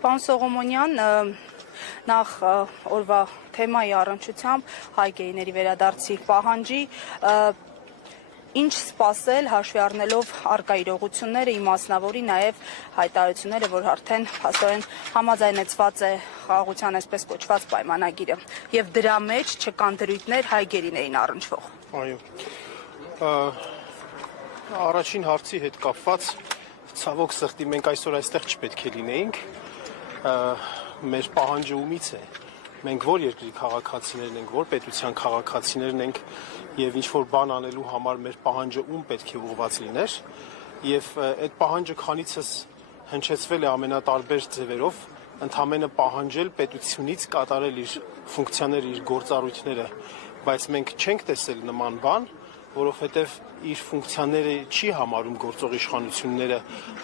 Պարոն Սողոմոնյան, նախ օրվա թեմայի առնչությամբ հայ գեիների վերադարձի պահանջի ինչ սպասել հաշվի առնելով առկա իրողությունները, իմասնավորի նաև հայտարարությունները, որ արդեն փաստորեն համաձայնեցված է խաղաղության այսպես կոչված պայմանագիրը եւ դրա մեջ չկան դրույթներ հայ գերիներին առնչվող։ Այո։ Առաջին հարցի հետ կապված ցավոք սրտի մենք այսօր այստեղ չպետք է լինեինք։ Մեր պահանջը ումից է։ Մենք որ երկրի քաղաքացիներն ենք, որ պետության քաղաքացիներն ենք եւ ինչ որ բան անելու համար մեր պահանջը ում պետք է ուղղված լիներ եւ այդ պահանջը քանիցս հնչեցվել է ամենատարբեր ձևերով, ընդհանրապես պահանջել պետությունից կատարել իր ֆունկցիաները, իր գործառույթները, բայց մենք չենք տեսել նման բան, որովհետեւ իր ֆունկցիաները չի համարում գործող իշխանությունները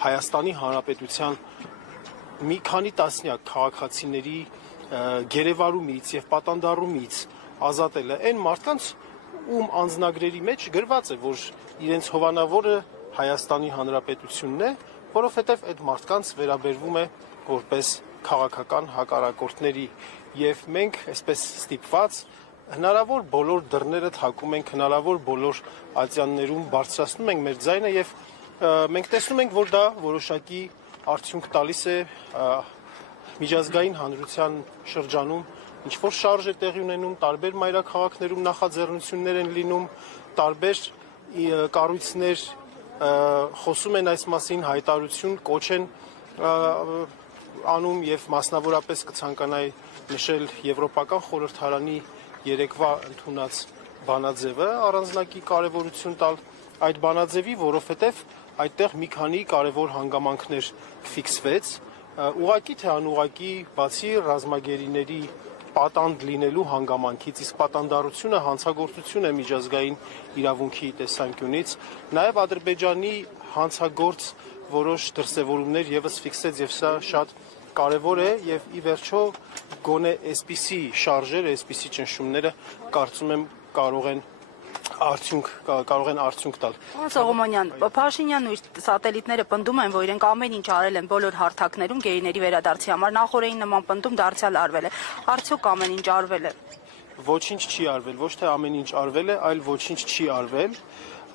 Հայաստանի Հանրապետության մի քանի տասնյակ քաղաքացիների գերեվարումից եւ պատանդարումից ազատելը այն մարդկանց ում անձնագրերի մեջ գրված է, որ իրենց հովանավորը Հայաստանի Հանրապետությունն է, որովհետեւ այդ մարդկանց վերաբերվում է որպես քաղաքական հակառակորդների եւ մենք այսպես ստիպված հնարավոր բոլոր դռները թակում ենք, հնարավոր բոլոր ատյաններում բարձրացնում ենք մեր ձայնը եւ մենք տեսնում ենք, որ դա որոշակի արդյունք տալիս է միջազգային հանրության շրջանում ինչ որ շարժ է տեղի ունենում, տարբեր մայրաքաղաքներում նախաձեռնություններ են լինում, տարբեր կառույցներ խոսում են այս մասին, հայտարարություն, կոչ են անում եւ մասնավորապես կցանկանայի նշել Եվրոպական խորհրդարանի երեկվա ընդունած բանաձևը առանձնակի կարևորություն տալ այդ բանաձևի, որովհետեւ այդտեղ մի քանի կարևոր հանգամանքներ ֆիքսվեց, ուղղակի թե անուղղակի բացի ռազմագերիների պատանդ լինելու հանգամանքից, իսկ պատանդարությունը հանցագործություն է միջազգային իրավունքի տեսանկյունից, նաև Ադրբեջանի հանցագործ որոշ դրսևորումներ եւս ֆիքսեց եւ սա շատ կարևոր է եւ ի վերջո գոնե այսպիսի շարժերը, այսպիսի ճնշումները կարծում եմ կարող են արդյունք տալ։ Պարոն Սողոմոնյան, Փաշինյանն ու իր սատելիտները պնդում են, որ իրենք ամեն ինչ արել են բոլոր հարթակներում գերիների վերադարձի համար, նախորդին նման պնդում դարձյալ արվել է։ Արդյոք ամեն ինչ արվել է։ Ոչինչ չի արվել, ոչ թե ամեն ինչ արվել է, այլ ոչինչ չի արվել։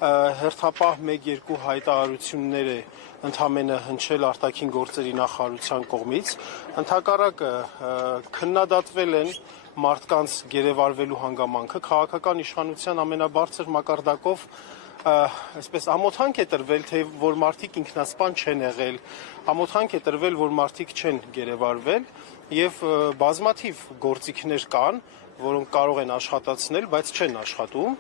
Հերթապահ 1-2 հայտարարություններ է ընդհանրապես հնչել արտաքին գործերի նախարարության կողմից, ընդհակառակը քննադատվել են մարդկանց գերեվարվելու հանգամանքը, քաղաքական իշխանության ամենաբարձր մակարդակով այսպես ամոթանք է տրվել, թե որ մարդիկ ինքնասպան չեն եղել, ամոթանք է տրվել, որ մարդիկ չեն գերեվարվել եւ բազմաթիվ գործիքներ կան, որոնք կարող են աշխատացնել, բայց չեն աշխատում,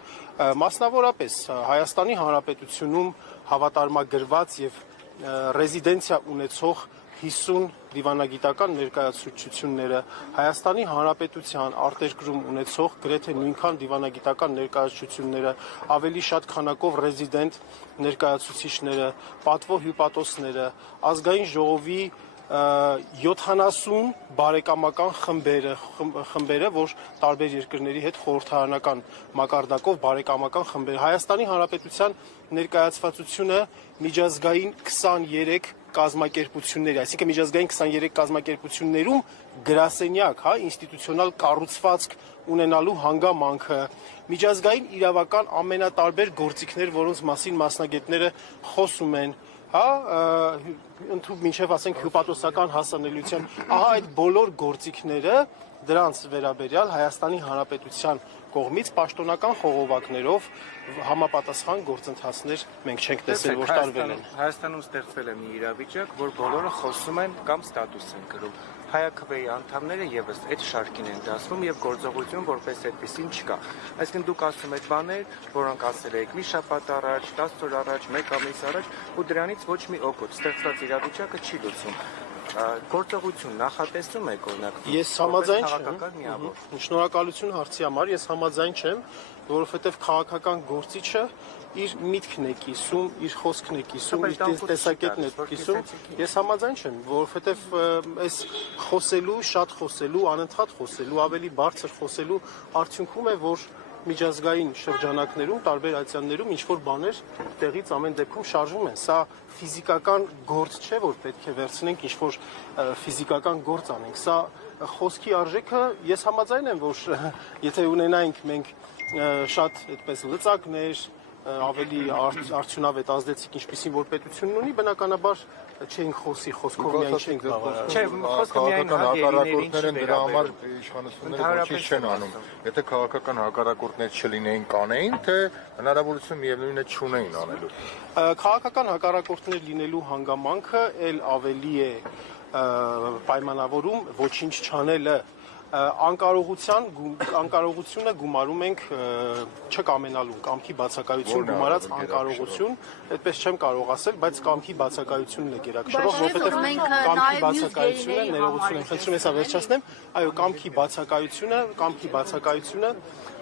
մասնավորապես Հայաստանի Հանրապետությունում հավատարմագրված եւ ռեզիդենցիա ունեցող 50 դիվանագիտական ներկայացուցչությունները Հայաստանի Հանրապետության արտերկրում ունեցող գրեթե նույնքան դիվանագիտական ներկայացուցչությունները, ավելի շատ քանակով ռեզիդենտ ներկայացուցիչները, պատվո հյուպատոսները, ազգային ժողովի 70 բարեկամական խմբերը, որ տարբեր երկրների հետ խորհրդարանական մակարդակով բարեկամական խմբեր։ Հայաստանի Հանրապետության ներկայացվածությունը միջազգային 23 կազմակերպությունների, այսինքն միջազգային 23 կազմակերպություններում գրասենյակ, ինստիտուցիոնալ կառուցվածք ունենալու հանգամանքը, միջազգային իրավական ամենատարբեր գործիքներ, որոնց մասին մասնագետները խոսում են, մինչև ասենք հյուպատոսական հասանելիության, ահա այդ բոլոր գործիքները դրանց վերաբերյալ Հայաստանի Հանրապետության կողմից պաշտոնական խողովակներով համապատասխան գործընթացներ մենք չենք տեսել, որ տարվել են։ Հայաստանում ստեղծվել է մի իրավիճակ, որ բոլորը խոսում են կամ ստատուս են կրում։ Հայաքվեի անդամները եւս այդ շարքին են դասվում եւ գործողություն որպես այդպեսին չկա։ Այսինքն դուք ասում եք բաներ, որոնք ասել եք մի շաբաթ առաջ, 10 օր առաջ, 1 ամիս առաջ, ու դրանից ոչ մի օգուտ ստեղծված իրավիճակը չի լուծում։ Գործողություն նախատեսում եք օրինակ։ Ես համաձայն չեմ։ Շնորհակալություն հարցի համար, ես համաձայն չեմ, որովհետև քաղաքական գործիչը իր միտքն է կիսում, իր խոսքն է կիսում, իր տեսակետն է կիսում։ Ես համաձայն չեմ, որովհետև այս խոսելու, շատ խոսելու, անընդհատ խոսելու, ավելի բարձր խոսելու արդյունքում է, որ միջազգային շրջանակներում, տարբեր ատյաններում ինչ որ բաներ տեղից ամեն դեպքում շարժվում են։ Սա ֆիզիկական գործ չէ, որ պետք է վերցնենք ինչ որ ֆիզիկական գործ անենք։ Սա խոսքի արժեքը, ես համաձայն եմ, որ եթե ունենայինք մենք շատ այդպես լծակներ, ավելի արդյունավետ ազդեցիկ, ինչպեսին որ պետությունն ունի, բնականաբար չենք խոսի, խոսքով միայն չենք բավարարում։ Չէ, խոսքը միայն հակառակորդներ են, դրա համար իշխանությունները ոչինչ չեն անում։ Եթե քաղաքական հակառակորդներ չլինեին, կանեին, թե հնարավորություն միևնույն է չունեին անելու։ Քաղաքական հակառակորդներ լինելու հանգամանքը ել ավելի է պայմանավորում ոչինչ չանելը։ Անկարողությունը գումարում ենք չկամենալու, կամքի բացակայություն գումարած անկարողություն, այդպես չեմ կարող ասել, բայց կամքի բացակայությունն է գերակշռող, որովհետև կամքի բացակայությունը, ներողություն եմ խնդրում, հեսա վերջացնեմ, այո, կամքի բացակայությունը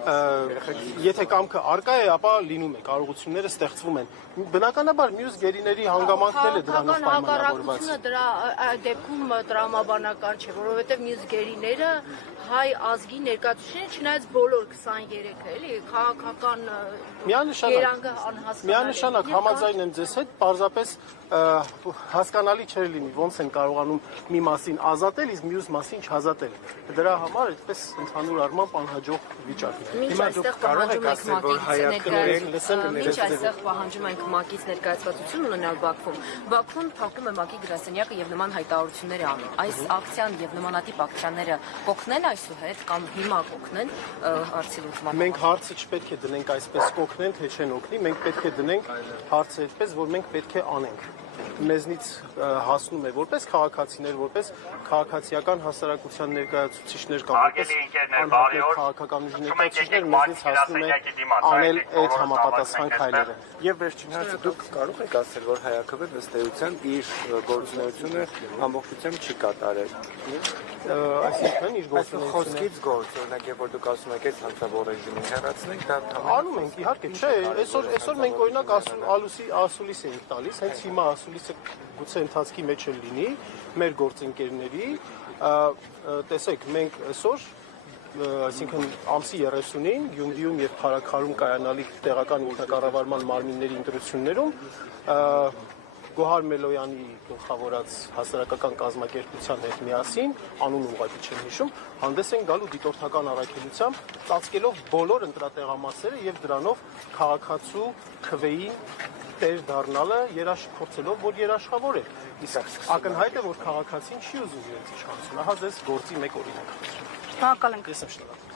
եթե կամքը արկա է, ապա լինում է, կարողությունները ստեղծվում են։ Բնականաբար մյուս գերիների հանգամանքն է դրանով պայմանավորված։ Դրա դեպքում տրամաբանական չէ, որովհետև մյուս գերիները հայ ազգի ներկայացուցիչները, չնայած բոլոր 23-ը, էլի, քաղաքական երանգը անհասկանալի։ Միանշանակ համաձայն եմ ձեզ հետ, պարզապես հասկանալի չէր լինի, ոնց են կարողանում մի մասին azատել, իսկ մյուս մասին չազատել։ Դրա համար այդպես ընդհանուր առմամբ անհաջող վիճակ է։ Մինչ այստեղ պահանջում ենք ՄԱԿ-ից ներկայացվածություն ունենալ Բաքվում, Բաքվում փակում է ՄԱԿ-ի գրասենյակը եւ նման հայտարարություններ է անում։ Այս ակցիան եւ նմանատիպ ակցիաները կօգնեն այսուհետ կամ հիմա կօգնեն հարցի լուծմանը։ Մենք հարցը չպետք է դնենք այսպես կօգնեն, թե չեն օգնի, մենք պետք է դնենք հարցը այդպես, որ մենք պետք է անենք։ Մեզնից հասնում է որպես քաղաքացիներ, որպես քաղաքացիական հասարակության ներկայացուցիչներ կամ որպես անհատներ քաղաքական ուժի ներկայացուցիչներ, մեզնից հասնում է անել այդ համապատասխան քայլերը։ Եվ վերջին հարցը դուք կարող եք ասել, որ Հայաքվեն ըստ էության իր գործունեությունը ամբողջությամբ չի կատարել։ Այսինքն իր գործունեությունը Խոսքից գործ, օրինակ, երբ որ դուք ասում եք, այս հանցավոր ռեժիմին հեռացնենք, դա անում ենք, իհարկե, չէ, այսօր մենք օրինակ ասուլիս ենք տալիս, հենց հիմա ասուլիսը գուցե ընթացքի մեջ էլ լինի, մեր գործընկերների, տեսեք, մենք այսօր, այսինքն ամսի 30-ին Գյումրիում եւ Փարաքարում կայանալիք տեղական ինքնակառավարման մարմինների ընտրություններում Գոհար Մելոյանի գլխավորած հասարակական կազմակերպության հետ միասին, անուն ուղղակի չեմ հիշում, հանդես են գալու դիտորդական առաքելությամբ, ծածկելով բոլոր ընտրատեղամասերը եւ դրանով քաղաքացու քվեին տեր դառնալը փորձելով, որ երաշխավոր է։ Իսկ ակնհայտ է, որ քաղաքացին չի ուզում իրենց իշխանություն։ Ահա ձեզ գործի մեկ օրինակ։ Շնորհակալ ենք։ Ես եմ շնորհակալ։